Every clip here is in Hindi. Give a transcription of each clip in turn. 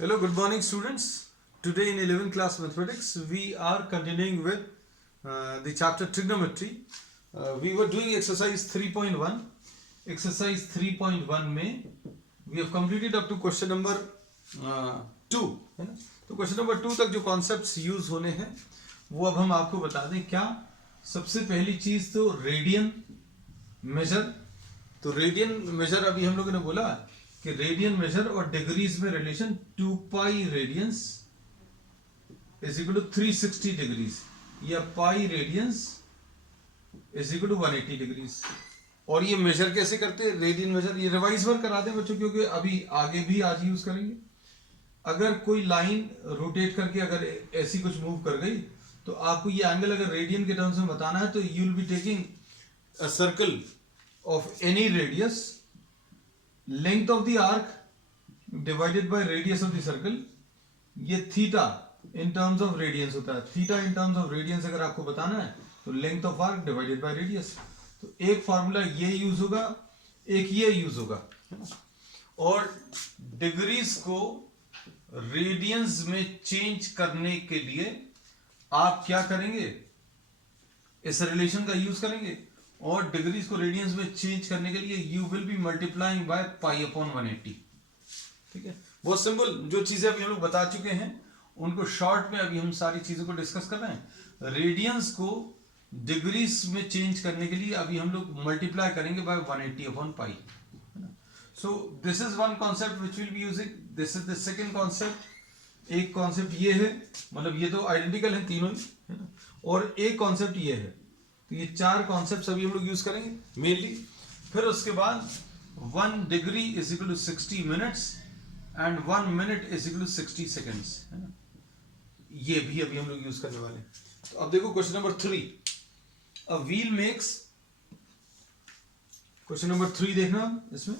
Hello, good morning students. Today in 11th class mathematics we are continuing with the chapter trigonometry. We were doing exercise 3.1. Exercise 3.1 में we have completed up to question number 2 है ना. तो question number 2 तक जो concepts use होने हैं वो अब हम आपको बता दें. क्या सबसे पहली चीज तो रेडियन मेजर. तो रेडियन मेजर अभी हम लोगों ने बोला कि रेडियन मेजर और डिग्रीज में relation 2 pi radians is equal to 360 degrees या pi radians is equal to 180 degrees. और ये मेजर कैसे करते हैं रेडियन मेजर, ये रिवाइज वर्क करा दें बच्चों क्योंकि अभी आगे भी आज यूज करेंगे. अगर कोई लाइन रोटेट करके अगर ऐसी कुछ मूव कर गई तो आपको ये एंगल अगर रेडियन के टर्म्स में बताना है तो you will be taking a circle of any radius, length of the arc divided by radius of the circle. ये theta in terms of radians होता है. Theta in terms of radians अगर आपको बताना है तो length of arc divided by radius. तो एक फार्मूला ये यूज होगा, एक ये यूज होगा. और डिग्रीज को रेडियंस में चेंज करने के लिए आप क्या करेंगे, इस रिलेशन का यूज करेंगे. और डिग्रीज को रेडियंस में चेंज करने के लिए you will B multiplying by pi upon 180. ठीक है, बहुत सिंपल. जो चीजें अभी हम लोग बता चुके हैं उनको शॉर्ट में अभी हम सारी चीजों को डिस्कस कर रहे हैं. रेडियंस को डिग्रीज में चेंज करने के लिए अभी हम लोग मल्टीप्लाई करेंगे by 180 upon pi. So this is one concept which will be using. This is the second concept. एक कॉन्सेप्ट ये है, मतलब ये तो आइडेंटिकल है तीनों ही, है ना. और एक कॉन्सेप्ट ये है. तो ये चार कॉन्सेप्ट अभी हम लोग यूज करेंगे मेनली. फिर उसके बाद 1 degree is equal to 60 minutes and 1 minute is equal to 60 seconds, है ना. ये भी अभी हम लोग यूज करने वाले हैं. तो अब देखो question number 3. A wheel makes, question number 3 देखना इसमें.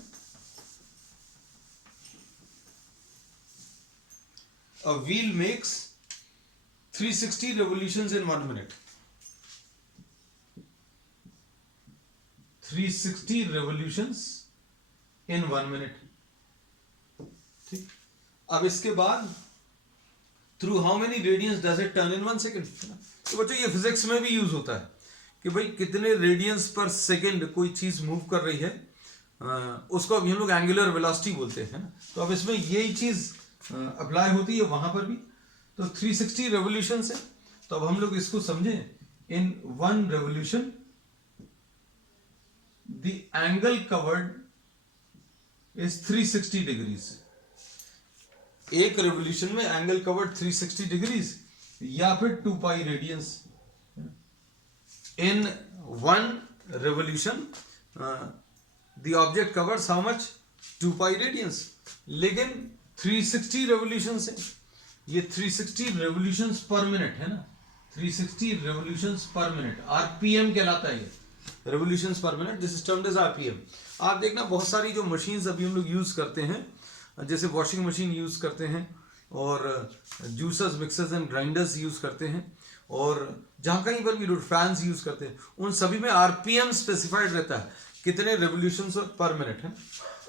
A wheel makes 360 revolutions in 1 minute. 360 revolutions in 1 minute. ठीक. अब इसके बाद through how many radians does it turn in 1 second? तो बच्चों ये फिजिक्स में भी यूज होता है कि भाई कितने रेडियंस पर सेकेंड कोई चीज मूव कर रही है, उसको अभी हम लोग एंगुलर वेलोसिटी बोलते हैं ना. तो अब इसमें यही चीज अप्लाई होती है वहां पर भी. तो 360 रेवोल्यूशन है. तो अब हम लोग इसको समझें. इन 1 revolution the angle covered is 360 degrees. एक रेवोल्यूशन में एंगल कवर्ड 360 डिग्रीज या फिर 2 pi radiance. In 1 revolution the object covers how much, 2 pi radiance. लेकिन 360 रेवोल्यूशंस है. ये 360 रेवोल्यूशंस पर मिनट है ना. 360 रेवोल्यूशंस पर मिनट, आरपीएम कहलाता है ये, revolutions per minute. This is termed as RPM. आप देखना बहुत सारी जो मशीन्स अभी हम लोग यूज करते हैं, जैसे वॉशिंग मशीन यूज करते हैं और juicers mixers and grinders use करते हैं, और जहां कहीं पर भी फैंस यूज करते हैं उन सभी में आरपीएम स्पेसिफाइड रहता है कितने रेवोल्यूशंस पर मिनट है.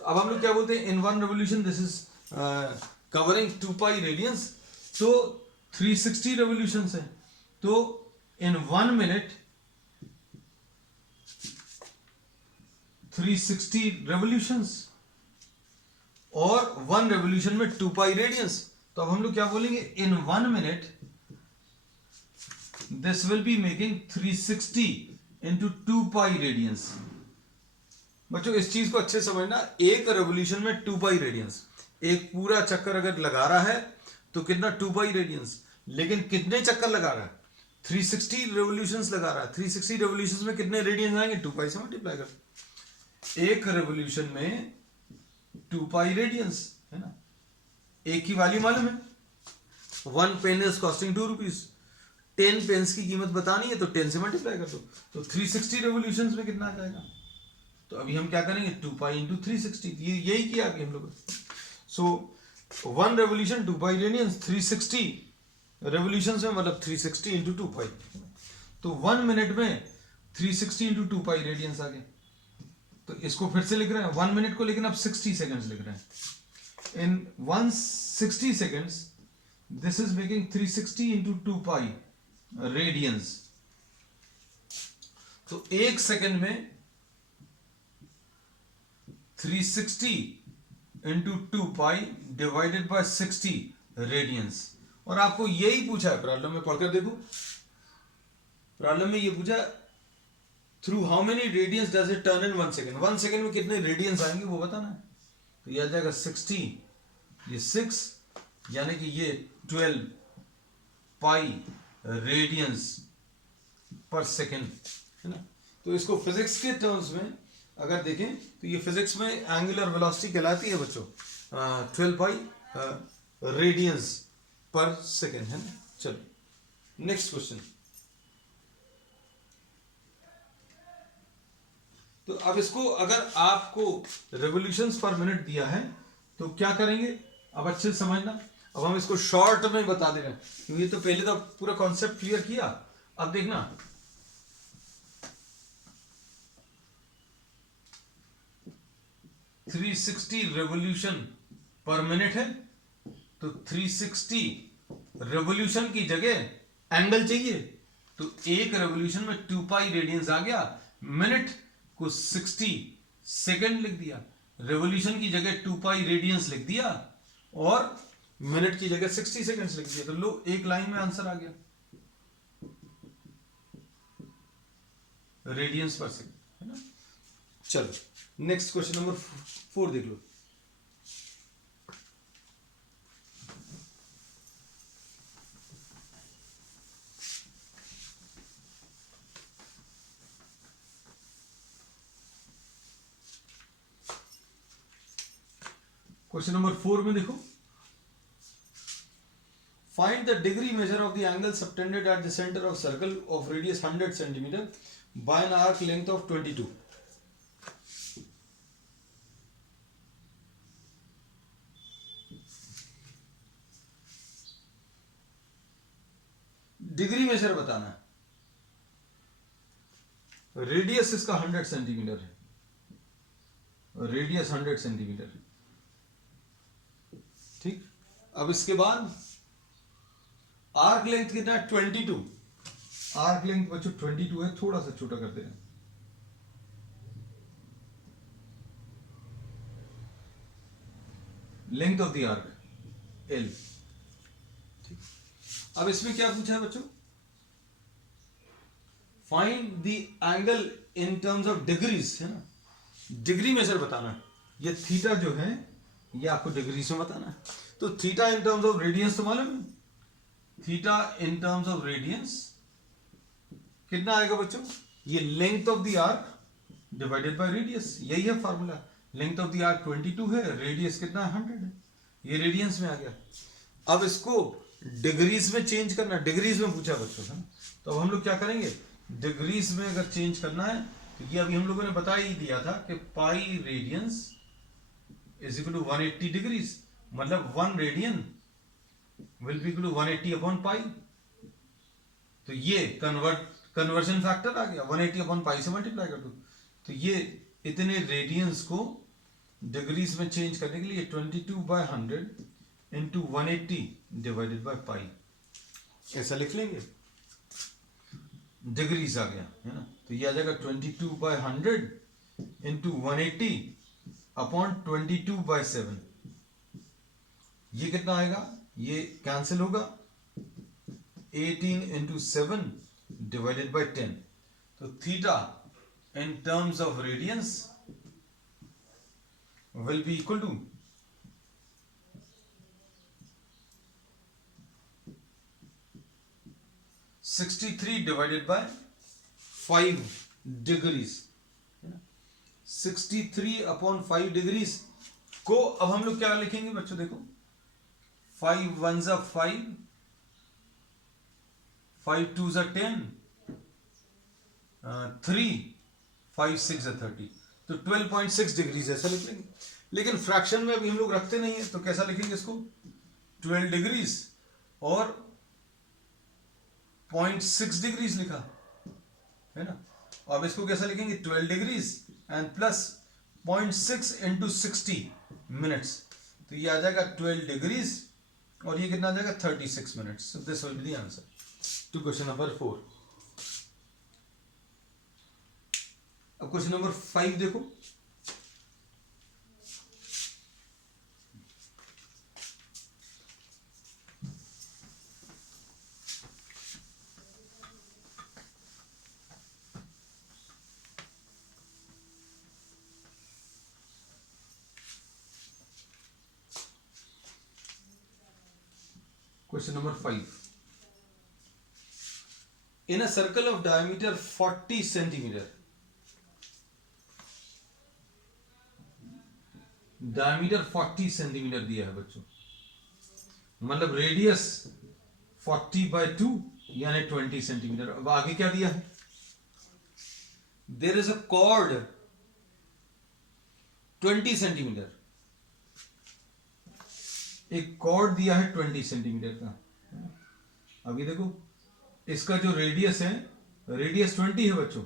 अब हम लोग क्या बोलते हैं, इन 1 revolution this is covering 2 pi radiance. तो 360 रेवोल्यूशंस है. तो इन 1 मिनट 360 रेवोल्यूशंस और 1 रेवोल्यूशन में 2 पाई रेडियंस. तो अब हम लोग क्या बोलेंगे, इन 1 minute this will be making 360 into 2 pi radiance. बच्चों इस चीज को अच्छे समझना. एक रेवोल्यूशन में 2 पाई रेडियंस, एक पूरा चक्कर अगर लगा रहा है तो कितना 2 पाई रेडियंस. लेकिन कितने चक्कर लगा रहा है, 360 रेवोल्यूशंस लगा रहा है. 360 रेवोल्यूशंस में कितने रेडियंस आएंगे, 2 पाई से मल्टीप्लाई कर. एक रेवोल्यूशन में 2 पाई रेडियंस है ना. एक की वैल्यू मालूम है, 1 pen is costing 2 rupees. 10 pens की कीमत बतानी है तो 10 से मल्टीप्लाई कर दो. तो 360 रेवोल्यूशंस में कितना आ जाएगा. तो अभी हम क्या करेंगे, 2 पाई इंटू 360. यही किया अभी हम लोग. सो 1 रेवोल्यूशन 2 पाई रेडियंस, 360 रेवोल्यूशंस में मतलब 360 इंटू 2 पाई. तो 1 मिनट में 360 इंटू 2 पाई रेडियंस आ गए. तो इसको फिर से लिख रहे हैं 1 मिनट को, लेकिन अब 60 सेकंड्स लिख रहे हैं. in 160 seconds this is making 360 into 2 pi radians. तो एक सेकंड में 360 into 2 pi divided by 60 radians. और आपको यही पूछा है प्रॉब्लम में, पढ़कर देखो. प्रॉब्लम में ये पूछा through how many radians does it turn in 1 second. 1 second में कितने रेडियंस आएंगे वो बताना है. तो ये आ जाएगा 60, ये 6, यानी कि ये 12 पाई रेडियंस पर सेकेंड है ना. तो इसको फिजिक्स के टर्म्स में अगर देखें तो ये फिजिक्स में एंगुलर वेलोसिटी कहलाती है बच्चों. 12 पाई रेडियंस पर सेकेंड है ना. चलो नेक्स्ट क्वेश्चन. तो अब इसको अगर आपको रेवोल्यूशंस पर मिनट दिया है तो क्या करेंगे, अब अच्छे से समझना. अब हम इसको शॉर्ट में बता दे रहे हैं क्योंकि तो पहले तो पूरा कॉन्सेप्ट क्लियर किया. अब देखना 360 रेवोल्यूशन पर मिनट है. तो 360 रेवोल्यूशन की जगह एंगल चाहिए तो एक रेवोल्यूशन में 2 पाई रेडियंस आ गया. मिनट को 60 सेकंड लिख दिया, रेवोल्यूशन की जगह 2 पाई रेडियंस लिख दिया और मिनट की जगह 60 सेकंड्स लिख दिया. तो लो एक लाइन में आंसर आ गया, रेडियंस पर सेकंड है ना. चलो नेक्स्ट क्वेश्चन नंबर 4 देख लो. क्वेश्चन नंबर 4 में देखो, find the degree measure of the angle subtended at the centre of circle of radius 100 centimetre by an arc length of 22. Degree measure बताना है. रेडियस इसका 100 सेंटीमीटर है, रेडियस 100 सेंटीमीटर है. ठीक. अब इसके बाद आर्क लेंथ कितना है, 22. आर्क लेंथ बच्चों 22 है, थोड़ा सा छोटा करते हैं. Length of the arc L. ठीक. अब इसमें क्या पूछा है बच्चों, find the angle in terms of degrees है ना. डिग्री मेजर बताना है. ये थीटा जो है ये आपको डिग्रीज में बताना है. तो theta in terms of radians तो मालूम है. Theta in terms of radians कितना आएगा बच्चों, ये length of the arc divided by radius. यही है formula. Length of the arc 22 है, रेडियस कितना है 100 है. ये रेडियंस में आ गया. अब इसको डिग्रीज में चेंज करना, डिग्रीज में पूछा बच्चों है ना. तो अब हम लोग क्या करेंगे, डिग्रीज में अगर चेंज करना है तो ये अभी हम लोगों ने बता ही दिया था कि pi radians is equal to 180 degrees. मतलब 1 radian will be equal to 180 upon pi. तो ये कन्वर्जन फैक्टर आ गया, 180 अपॉन पाई से मल्टीप्लाई कर दो. तो ये इतने रेडियंस को डिग्रीज में चेंज करने के लिए 22/100 इंटू 180 डिवाइडेड बाय पाई ऐसा लिख लेंगे. डिग्रीज आ गया है ना. तो ये आ जाएगा 22/100 इंटू 180 अपॉन 22/7. ये कितना आएगा, ये कैंसिल होगा. 18 इंटू 7 डिवाइडेड बाय 10. तो theta in terms of radians will be equal to 63 divided by 5 degrees. 63 upon 5 degrees को अब हम लोग क्या लिखेंगे बच्चों, देखो 5 1 जा 5, 5 2 जा 10, 3 5 6 जा 30. तो 12.6 डिग्रीज ऐसा लिख लेंगे. लेकिन फ्रैक्शन में अभी हम लोग रखते नहीं है तो कैसा लिखेंगे इसको, 12 डिग्रीज और 0.6 डिग्रीज लिखा है ना. अब इसको कैसा लिखेंगे, 12 degrees and plus 0.6 into 60 minutes. तो ये आ जाएगा 12 डिग्रीज और ये कितना आ जाएगा 36 minutes. So this will be the answer to question number 4. अब क्वेश्चन नंबर 5 देखो. Question number 5. In a circle of diameter 40 centimeter, diameter 40 centimeter दिया है बच्चों, मतलब रेडियस 40/2 यानी 20 सेंटीमीटर. अब आगे क्या दिया है? There is a chord 20 centimetre. एक कॉर्ड दिया है 20 सेंटीमीटर का. अभी देखो इसका जो रेडियस है, रेडियस 20 है बच्चों,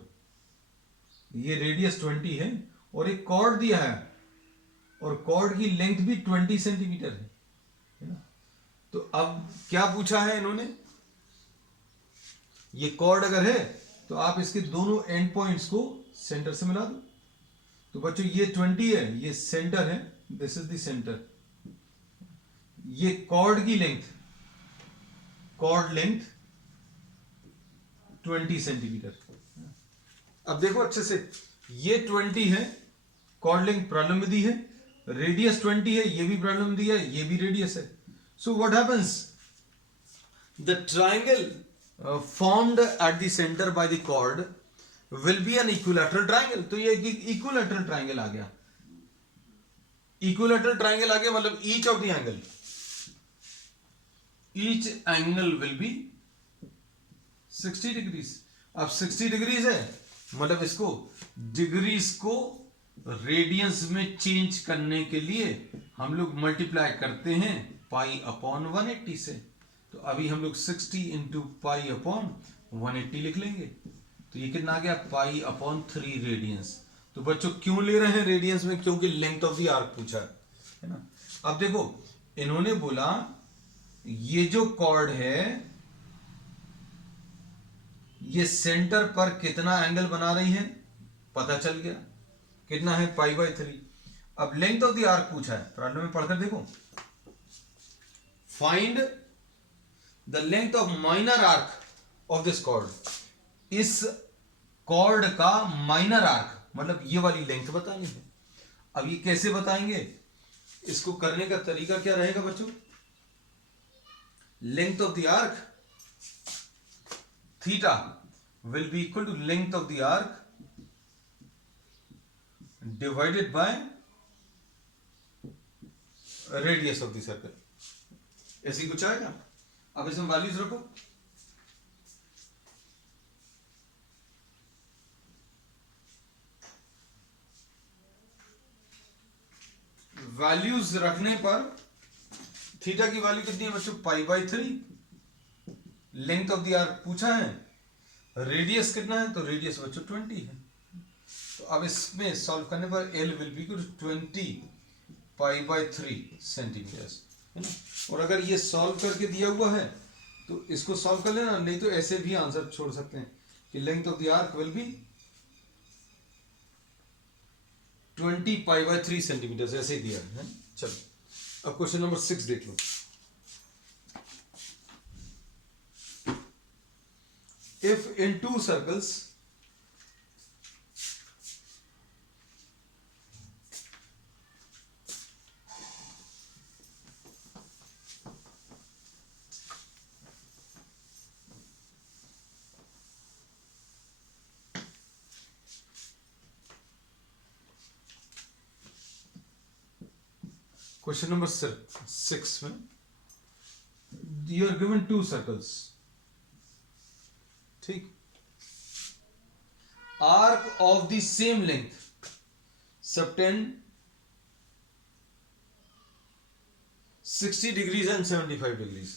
ये रेडियस 20 है और एक कॉर्ड दिया है और कॉर्ड की लेंथ भी 20 सेंटीमीटर है ना. तो अब क्या पूछा है इन्होंने, ये कॉर्ड अगर है तो आप इसके दोनों एंड पॉइंट्स को सेंटर से मिला दो. तो बच्चों ये 20 है, ये सेंटर है, दिस इज द सेंटर. ये कॉर्ड की लेंथ, कॉर्ड लेंथ 20 सेंटीमीटर. अब देखो अच्छे से, ये 20 है, कॉर्ड लेंथ प्रॉब्लम में दी है, रेडियस 20 है, ये भी प्रॉब्लम में दिया है, ये भी रेडियस है. So what happens, the triangle formed at the centre by the chord will be an equilateral triangle. तो ये इक्विलैटरल ट्राइंगल आ गया. इक्विलैटरल ट्राइंगल आ गया मतलब each of the angle, each angle will be 60 degrees. अब 60 डिग्रीज है मतलब इसको डिग्रीज को रेडियंस में चेंज करने के लिए हम लोग मल्टीप्लाई करते हैं पाई अपॉन 180 से. तो अभी हम लोग 60 इंटू पाई अपॉन 180 लिख लेंगे. तो ये कितना आ गया, पाई अपॉन 3 रेडियंस. तो बच्चों क्यों ले रहे हैं रेडियंस में, क्योंकि लेंथ ऑफ द आर्क पूछा है ना. अब देखो इन्होंने बोला ये जो कॉर्ड है ये सेंटर पर कितना एंगल बना रही है, पता चल गया कितना है, पाई/3. अब लेंथ ऑफ द आर्क पूछा है, प्रॉब्लम में पढ़कर देखो. Find the length of minor arc of this cord. इस कॉर्ड का माइनर आर्क मतलब ये वाली लेंथ बतानी है. अब ये कैसे बताएंगे, इसको करने का तरीका क्या रहेगा बच्चों, length of the arc theta will be equal to length of the arc divided by radius of the circle. ऐसी कुछ आएगा. अब इसमें वैल्यूज रखो. वैल्यूज रखने पर थीटा की वैल्यू कितनी है बच्चों, पाई/3. लेंथ ऑफ द आर्क पूछा है, रेडियस कितना है, तो रेडियस बच्चों 20 है. तो अब इसमें सॉल्व करने पर L will be equal to 20 पाई/3 सेंटीमीटर है ना. और अगर ये सॉल्व करके दिया हुआ है तो इसको सॉल्व कर लेना, नहीं तो ऐसे भी आंसर छोड़ सकते हैं कि length of the arc will be 20 पाई/3 सेंटीमीटर, ऐसे ही दिया है. चलो अब क्वेश्चन नंबर 6 देख लो. If in two circles question number 6 में यू आर गिवन 2 सर्कल्स. ठीक, arc of the same length subtend 60 degrees and 75 degrees.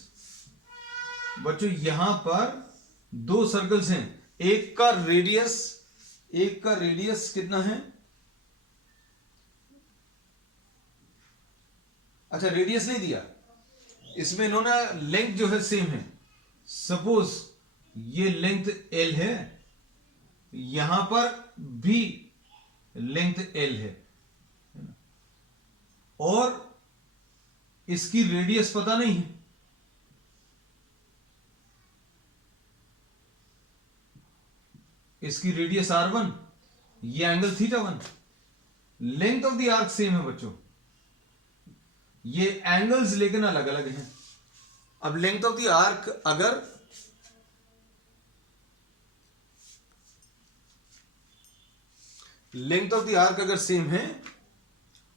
बच्चों यहां पर 2 सर्कल्स हैं, एक का रेडियस कितना है, अच्छा रेडियस नहीं दिया, इसमें इन्होंने लेंथ जो है सेम है। सपोज ये लेंथ एल है, यहां पर भी लेंथ एल है और इसकी रेडियस पता नहीं है, इसकी रेडियस r1, ये angle θ1, length of the arc same है बच्चों, ये एंगल्स लेकिन अलग अलग हैं। अब लेंथ ऑफ द आर्क अगर लेंथ ऑफ द आर्क अगर सेम है,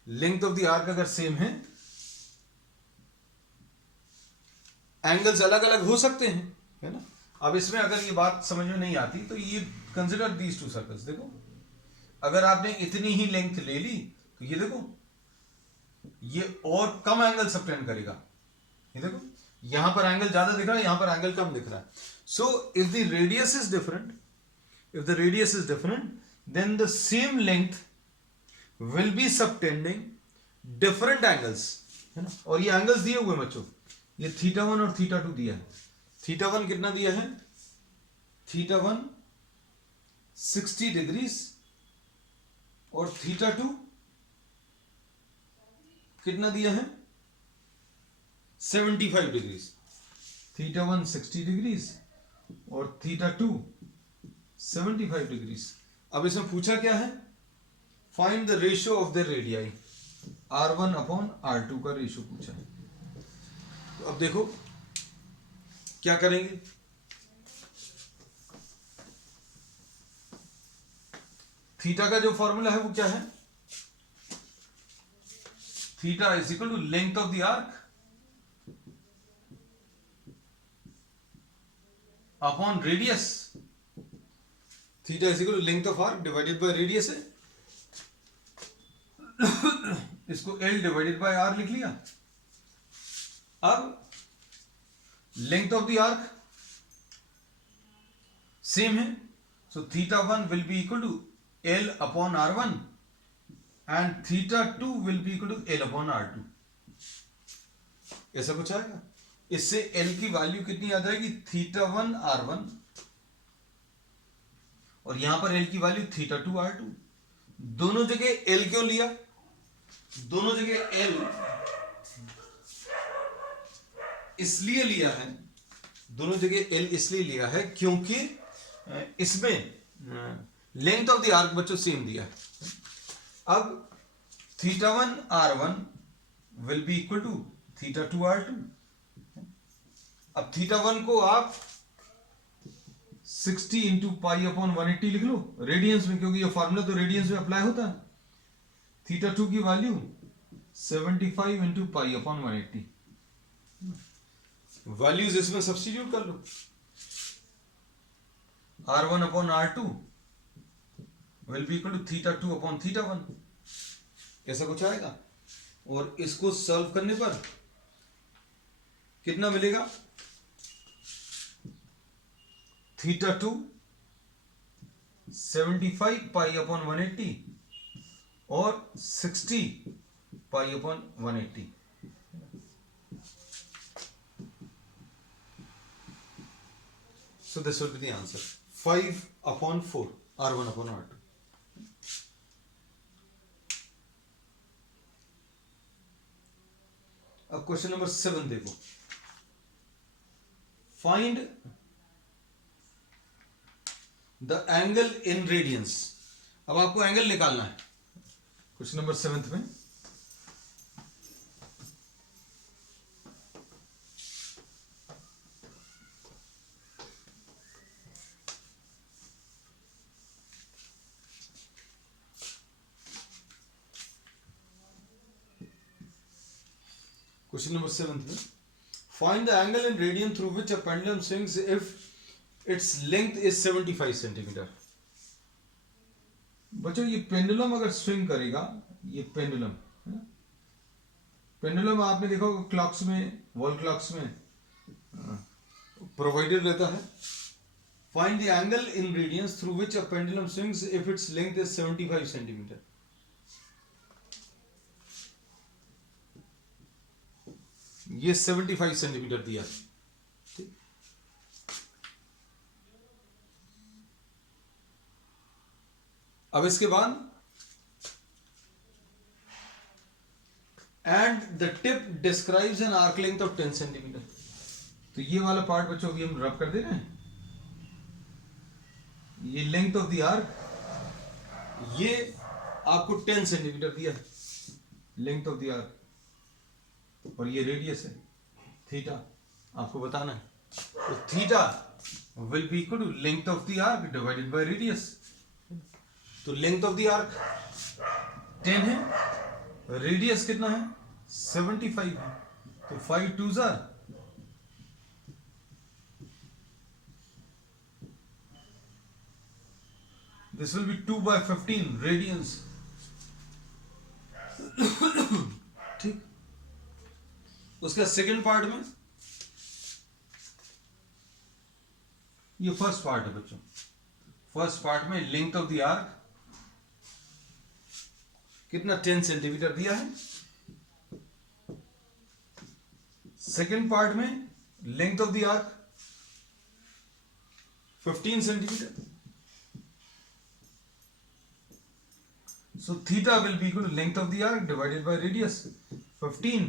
लेंथ ऑफ द आर्क अगर सेम है, एंगल्स अलग अलग हो सकते हैं, है ना। अब इसमें अगर ये बात समझ में नहीं आती तो ये कंसिडर दीज टू सर्कल्स। देखो अगर आपने इतनी ही लेंथ ले ली तो ये देखो ये और कम एंगल सबटेंड करेगा, ये देखो यहां पर एंगल ज्यादा दिख रहा है, यहां पर एंगल कम दिख रहा है। So if the radius is different, if the radius is different, then the same length will be subtending different angles, है ना। और ये एंगल्स दिए हुए बच्चों, ये θ1 और θ2 दिया है। θ1 कितना दिया है, θ1 60 डिग्रीज और θ2 कितना दिया है 75 डिग्रीज। θ1 60 डिग्रीज और θ2 75 डिग्रीज। अब इसमें पूछा क्या है, find the ratio of the radii, r1 upon r2 का रेशियो पूछा है। तो अब देखो क्या करेंगे, थीटा का जो फॉर्मूला है वो क्या है, theta is equal to length of the arc upon radius. Theta is equal to length of arc divided by radius है, इसको L डिवाइडेड बाय R लिख लिया। अब length of the arc same है, so θ1 will be equal to L upon R1 and θ2 will be equal to L upon R2। ऐसा कुछ आएगा। इससे L की वैल्यू कितनी आ जाएगी, θ1 R1 और यहां पर L की वैल्यू θ2 R2। दोनों जगह L क्यों लिया, दोनों जगह L इसलिए लिया है, दोनों जगह L इसलिए लिया है क्योंकि इसमें लेंथ ऑफ द आर्क बच्चों सेम दिया है। अब θ1 R1 will be equal to θ2 R2। अब θ1 को आप 60 इंटू पाई अपॉन 180 लिख लो रेडियंस में, क्योंकि ये फॉर्मूला तो रेडियंस में अप्लाई होता है। θ2 की value 75 into pi upon 180, values इसमें सब्स्टिट्यूट कर लो, R1 upon R2 will be equal to θ2 upon θ1, ऐसा कुछ आएगा। और इसको सॉल्व करने पर कितना मिलेगा, θ2 75 पाई अपॉन 180 और 60 पाई upon 180। So this will be the answer, 5 upon 4 R1 upon R2। अब क्वेश्चन नंबर 7 देखो, find the angle in radiance. अब आपको एंगल निकालना है क्वेश्चन नंबर 7 में। क्वेश्चन नंबर 7 में, find the angle in radian through which a pendulum swings if its length is 75 centimetre. बच्चों ये पेंडुलम अगर स्विंग करेगा, ये पेंडुलम है ना, पेंडुलम आपने देखा होगा क्लॉक्स में, वॉल क्लॉक्स में प्रोवाइडेड रहता है। Find the angle in radiance through which a pendulum swings if its length is 75 centimetre. ये 75 सेंटीमीटर दिया है, ठीक। अब इसके बाद and the tip describes N arc length of 10 centimetre. तो ये वाला पार्ट बच्चों अभी हम रब कर दे रहे हैं। ये लेंथ ऑफ द आर्क, ये आपको 10 सेंटीमीटर दिया है लेंथ ऑफ द आर्क, और ये रेडियस है थीटा, आपको बताना है। तो theta will be equal to length of the arc divided by radius. तो लेंथ ऑफ द आर्क 10 है, रेडियस कितना है 75 है, तो 5 2s are this will be 2 by 15 radians, ठीक। उसका सेकेंड पार्ट में, ये फर्स्ट पार्ट है बच्चों, फर्स्ट पार्ट में लेंथ ऑफ द आर्क कितना 10 सेंटीमीटर दिया है। सेकेंड पार्ट में length of the arc 15 centimetre. So theta will be equal to length of the arc divided by radius, 15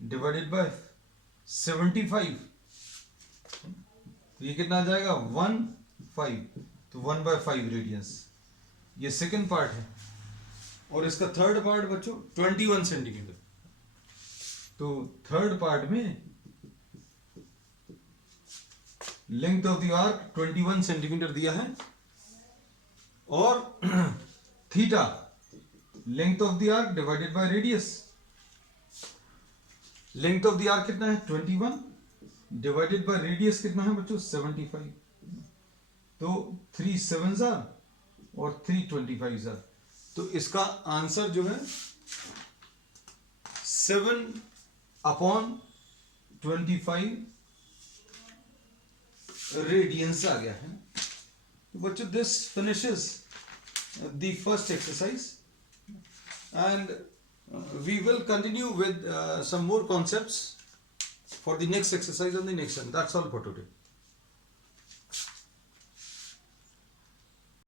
divided by 75। तो ये कितना आ जाएगा 1 5, तो 1 by 5 रेडियंस। ये सेकेंड पार्ट है। और इसका थर्ड पार्ट बच्चों 21 सेंटीमीटर। तो थर्ड पार्ट में length of the arc 21 centimetre दिया है, और theta length of the arc divided by radius. Length of the arc कितना है 21 डिवाइडेड बाय रेडियस कितना है बच्चों 75। तो 3 7s are और 3 25s are। तो इसका आंसर जो है 7/25 रेडियंस आ गया है। तो बच्चों this finishes the first exercise, and we will continue with some more concepts for the next exercise on the next one. That's all for today.